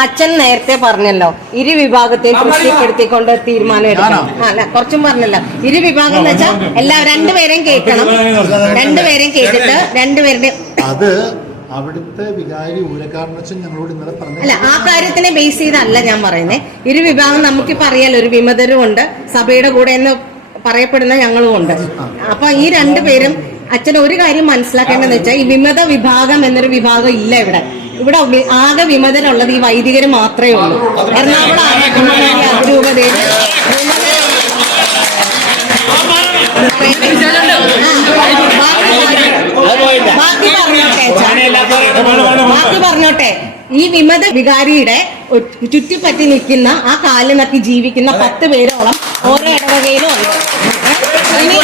അച്ഛൻ നേരത്തെ പറഞ്ഞല്ലോ ഇരു വിഭാഗത്തെ തൃപ്തിപ്പെടുത്തിക്കൊണ്ട് തീരുമാനം എടുക്കണം ആ, അല്ല കുറച്ചും പറഞ്ഞല്ലോ ഇരു വിഭാഗം എന്ന് വെച്ചാൽ എല്ലാ രണ്ടുപേരെയും കേൾക്കണം രണ്ടുപേരെയും കേട്ടിട്ട് രണ്ടുപേരുടെ അത് അവിടുത്തെ വികാരി ഊരക്കാരനച്ഛൻ ഞങ്ങളോട് ഇന്നലെ പറഞ്ഞു അല്ല ആ കാര്യത്തിനെ ബേസ് ചെയ്തല്ല ഞാൻ പറയുന്നത് ഇരു വിഭാഗം നമുക്കിപ്പോ അറിയാലോ ഒരു വിമതരും ഉണ്ട് സഭയുടെ കൂടെ എന്ന് പറയപ്പെടുന്ന ഞങ്ങളും ഉണ്ട് അപ്പൊ ഈ രണ്ടുപേരും അച്ഛൻ ഒരു കാര്യം മനസ്സിലാക്കേണ്ടതെന്ന് വെച്ചാൽ ഈ വിമത വിഭാഗം എന്നൊരു വിഭാഗം ഇല്ല ഇവിടെ ഇവിടെ ആകെ വിമതരുള്ളത് ഈ വൈദികര് മാത്രമേ ഉള്ളൂ. എറണാകുളം ബാക്കി പറഞ്ഞോട്ടെ ഈ വിമത വികാരിയുടെ ചുറ്റിപ്പറ്റി നിൽക്കുന്ന ആ കാലിനൊക്കെ ജീവിക്കുന്ന പത്ത് പേരോളം ഓരോ ഇടവകയിലും ഇനി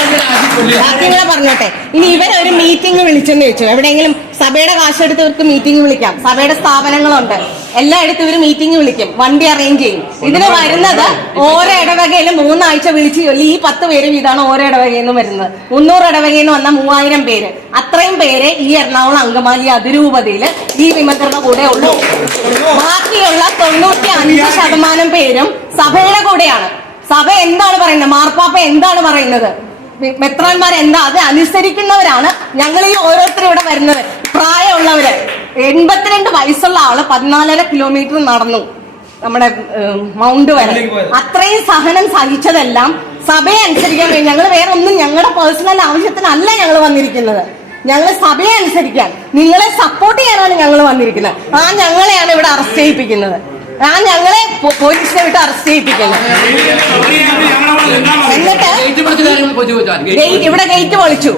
ബാക്കി കൂടെ പറഞ്ഞോട്ടെ. ഇനി ഇവരൊരു മീറ്റിംഗ് വിളിച്ചെന്ന് വെച്ചു. എവിടെയെങ്കിലും സഭയുടെ കാശെടുത്തവർക്ക് മീറ്റിംഗ് വിളിക്കാം. സഭയുടെ സ്ഥാപനങ്ങളുണ്ട്. എല്ലായിടത്തും ഇവർ മീറ്റിംഗ് വിളിക്കും. വണ്ടി അറേഞ്ച് ചെയ്യും. ഇതിന് വരുന്നത് ഓരോ ഇടവകയിലും മൂന്നാഴ്ച വിളിച്ച് ഈ പത്ത് പേര് വീതമാണ് ഓരോ ഇടവകയിൽ നിന്ന് വരുന്നത്. മുന്നൂറ് ഇടവകയിൽ നിന്ന് വന്ന മൂവായിരം പേര്. അത്രയും പേരെ ഈ എറണാകുളം അങ്കമാലി അതിരൂപതയിൽ ഈ വിമതരുടെ കൂടെ ഉള്ളൂ. ബാക്കിയുള്ള തൊണ്ണൂറ്റി അഞ്ച് ശതമാനം പേരും സഭയുടെ കൂടെയാണ്. സഭ എന്താണ് പറയുന്നത്? മാർപ്പാപ്പ എന്താണ് പറയുന്നത്? മെത്രാന്മാർ എന്താ? അത് അനുസരിക്കുന്നവരാണ്. ഞങ്ങൾ ഈ ഓരോരുത്തരും ഇവിടെ വരുന്നത്. പ്രായമുള്ളവര്. എൺപത്തിരണ്ട് വയസ്സുള്ള ആൾ പതിനാലര കിലോമീറ്റർ നടന്നു. നമ്മുടെ മൗണ്ട് വരെ. അത്രയും സഹനം സഹിച്ചതെല്ലാം സഭയെ അനുസരിക്കാൻ വേണ്ടി ഞങ്ങൾ വേറെ ഒന്നും ഞങ്ങളുടെ പേഴ്സണൽ ആവശ്യത്തിനല്ല ഞങ്ങൾ വന്നിരിക്കുന്നത്. ഞങ്ങൾ സഭയെ അനുസരിക്കാൻ. നിങ്ങളെ സപ്പോർട്ട് ചെയ്യാനാണ് ഞങ്ങൾ വന്നിരിക്കുന്നത്. ആ ഞങ്ങളെയാണ് ഇവിടെ അറസ്റ്റ് ചെയ്യിപ്പിക്കുന്നത്. ആ ഞങ്ങളെ പോലീസിനെ വിട്ട് അറസ്റ്റ് ചെയ്യിപ്പിക്കുന്നത് എന്നിട്ട് ഇവിടെ ഗേറ്റ് പൊളിച്ചു.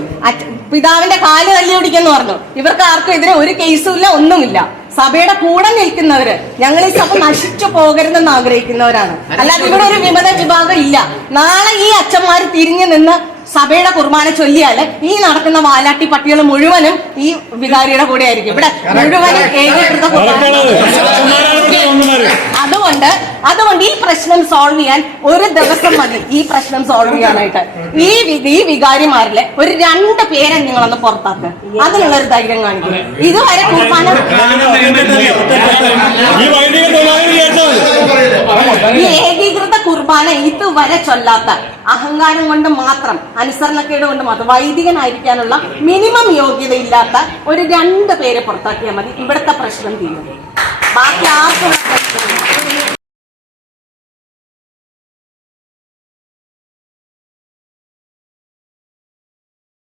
പിതാവിന്റെ കാൽ തല്ലി പിടിക്കെന്ന് പറഞ്ഞു. ഇവർക്ക് ആർക്കും എതിരെ ഒരു കേസും ഇല്ല ഒന്നുമില്ല. സഭയുടെ കൂടെ നിൽക്കുന്നവര് ഞങ്ങൾ ഈ സഭ നശിച്ചു പോകരുതെന്ന് ആഗ്രഹിക്കുന്നവരാണ്. അല്ലാതെ ഇവിടെ ഒരു വിമത വിഭാഗം ഇല്ല. നാളെ ഈ അച്ഛന്മാർ തിരിഞ്ഞു നിന്ന് സഭയുടെ കുർബാന ചൊല്ലിയാൽ ഈ നടക്കുന്ന വാലാട്ടി പട്ടികൾ മുഴുവനും ഈ വികാരിയുടെ കൂടെ ആയിരിക്കും. ഇവിടെ മുഴുവനും ഏകീകൃത കുർബാന അതുകൊണ്ട് അതുകൊണ്ട് ഈ പ്രശ്നം സോൾവ് ചെയ്യാൻ ഒരു ദിവസം മതി. ഈ പ്രശ്നം സോൾവ് ചെയ്യാനായിട്ട്. ഈ ഈ വികാരിമാരിലെ ഒരു രണ്ട് പേരെ നിങ്ങളൊന്ന് പുറത്താക്കുക അതിനുള്ള ഒരു ധൈര്യം കാണിക്കും. ഇതുവരെ കുർബാന ഈ ഏകീകൃത കുർബാന ഇതുവരെ ചൊല്ലാത്ത അഹങ്കാരം കൊണ്ട് മാത്രം അനുസരണക്കേട് കൊണ്ട് മാത്രം വൈദികനായിരിക്കാനുള്ള മിനിമം യോഗ്യത ഇല്ലാത്ത ഒരു രണ്ട് പേരെ പുറത്താക്കിയാൽ മതി. ഇവിടുത്തെ പ്രശ്നം തീരും. ബാക്കി ആർക്കും പ്രശ്നമില്ല